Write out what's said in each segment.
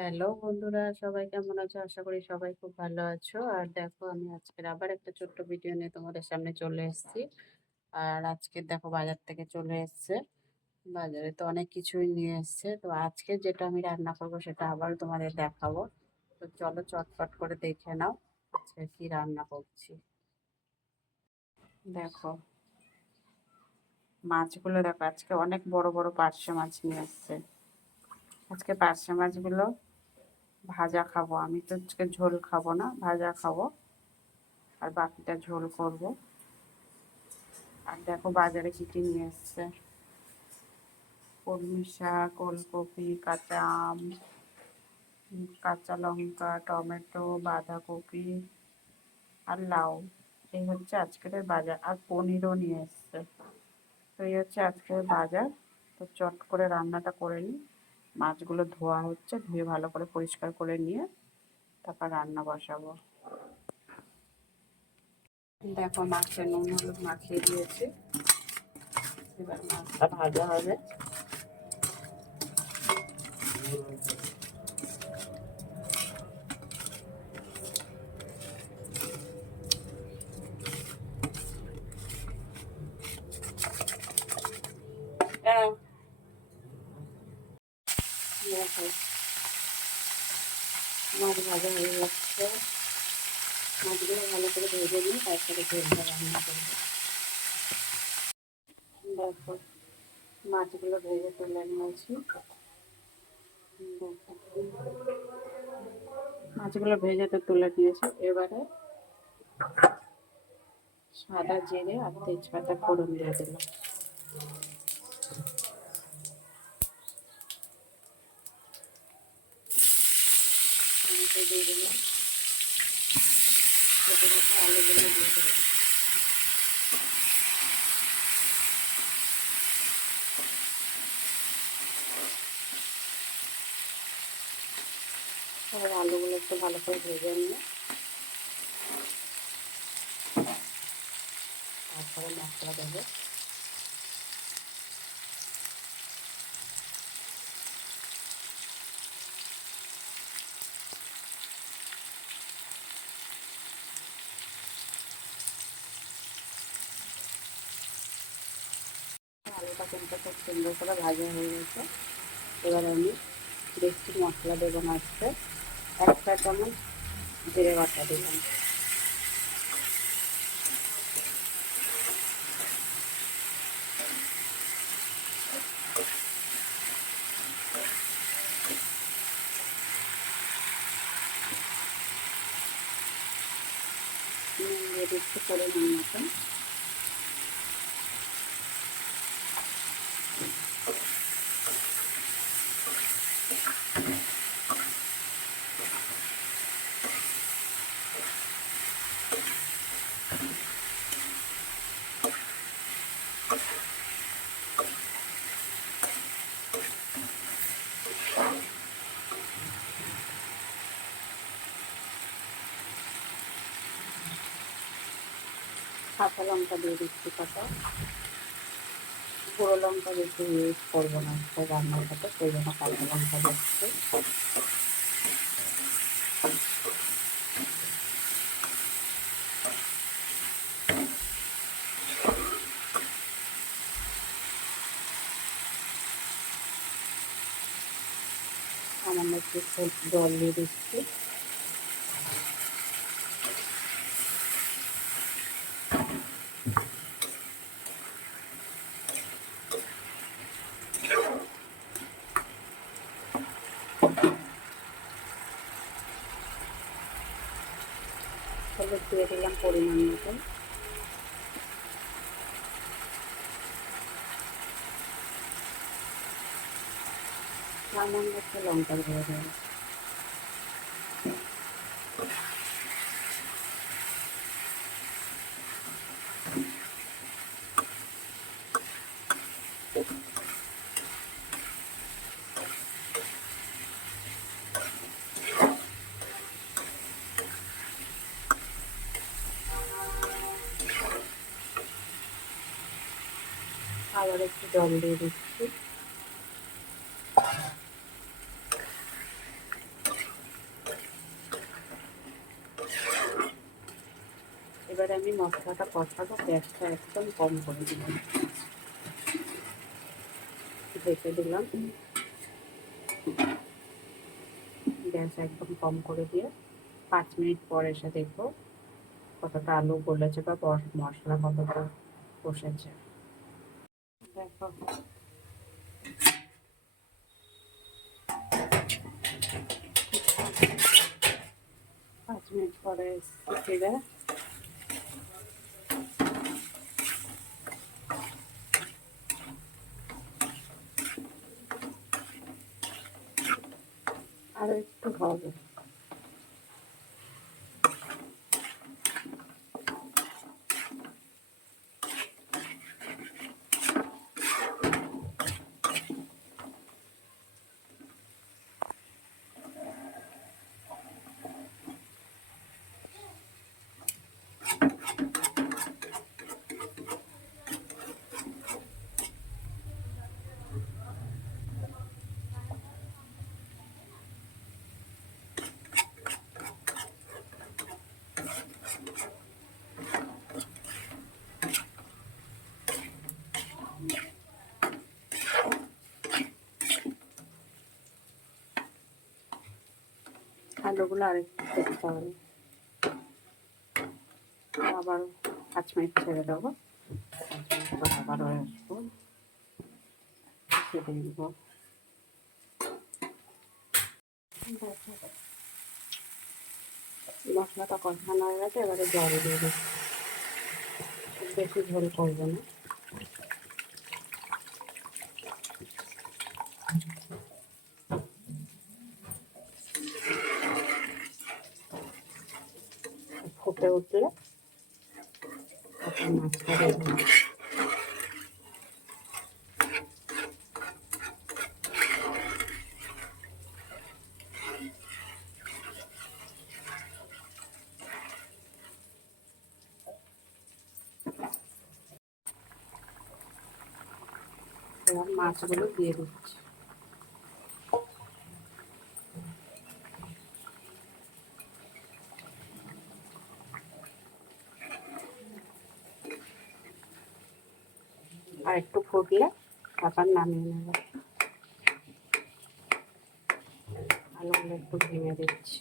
Hello বন্ধুরা, সবাই কেমন আছো? আশা করি সবাই খুব ভালো আছো। আর দেখো, আমি আজকের আবার একটা ছোট্ট ভিডিও নিয়ে তোমাদের সামনে চলে এসেছি। আর আজকে দেখো, বাজার থেকে চলে এসছে। বাজারে তো অনেক কিছুই নিয়ে এসছে। তো আজকে যেটা আমি রান্না করব সেটা আবার তোমাদের দেখাবো। তো চলো চটপট করে দেখে নাও আজকে কি রান্না করছি। দেখো, মাছগুলো দেখো, আজকে অনেক বড় বড় পার্শে মাছ নিয়ে এসছে। আজকে পার্শে মাছগুলো ভাজা খাবো। আমি তো আজকে ঝোল খাবো না, ভাজা খাবো। আর বাকিটা ঝোল করব। আর দেখো বাজারে কি কি নিয়ে এসছে। কলমি শাক, ওলকপি, কাঁচা আম, কাঁচা লঙ্কা, টমেটো, বাঁধাকপি আর লাউ। এই হচ্ছে আজকের বাজার। আর পনিরও নিয়ে এসছে। তো এই হচ্ছে আজকের বাজার। তো চট করে রান্নাটা করে নিই। মাছগুলো ধোয়া হচ্ছে, ধুয়ে ভালো করে পরিষ্কার করে নিয়ে তারপর রান্না বসাবো। দেখো, মাছে নুন হলুদ মাখিয়ে দিয়েছি। এবার মাছটা ভাজা হবে। দেখো, মাছ ভাজা হয়ে যাচ্ছে। মাছগুলো ভালো করে ভেজে নিয়ে তারপরে ঝোলটা রান্না করবো। দেখো, মাছগুলো ভেজে তুলে নিয়েছি। মাছগুলো ভেজে তো তুলে নিয়েছি। এবারে সাদা জিরে আর তেজপাতা ফোড়ন দিয়ে দিলাম। টমেটো দিয়ে দিলাম। ছোটো রাখা আলুগুলো দিয়ে দিলাম। এবার আলুগুলো একটু ভালো করে ভেজে নিয়ে তারপরে মশলা দেবো। আলুটা কিন্তু খুব সুন্দর করে ভাজা হয়ে গেছে। এবার আমি বেশি মশলা দেবো না। আজকে 1 চামচ জিরে বাটা দিলাম। নুন দিয়ে দিচ্ছি পরিমাণ মতন। কাঁচা লঙ্কা দিয়ে দিচ্ছি কটা। গুঁড়ো লঙ্কা বেশি ইউজ করবো না রান্নার সাথে, সেই জন্য কাঁচা লঙ্কা দিচ্ছি। সামান্য একটু জল দিয়ে দিচ্ছি। হলুদ দিয়ে দিলাম পরিমাণ মতন। সামান্য একটু লঙ্কার গুঁড়ো দেবো। আবার একটু জল দিয়ে দিচ্ছি। এবারে আমি মশলাটা কষাবো, গ্যাসটা একদম কম করে দিলাম, ঢেকে দিলাম। গ্যাস একদম কম করে দিয়ে 5 মিনিট পর এসে দেখবো কতটা আলু গলেছে বা মশলা কতটা কষেছে। দেখো 5 মিনিট পরে ফিরে আরো একটু হবে। আলুগুলো আরেকটু করতে হবে, আবার 5 মিনিট ছেড়ে দেবো, আবারও আসবো, ছেড়ে দিব। মশলাটা কষানো হয়ে গেছে, এবারে জল দিয়ে দিচ্ছি, বেশি ঝোল করবো না। ফুটে উঠলে তারপর মাছটা দেবো। এবার মাছগুলো দিয়ে দিচ্ছি। আর একটু ফুটলে তারপর নামিয়ে নেব। আলুগুলো একটু ভেঙে দিচ্ছি।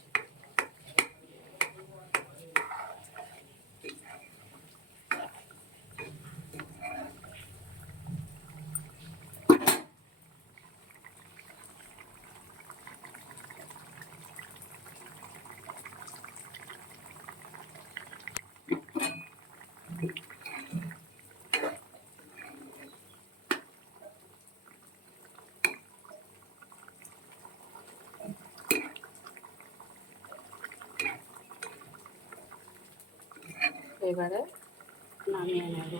এবারে নামিয়ে নেব।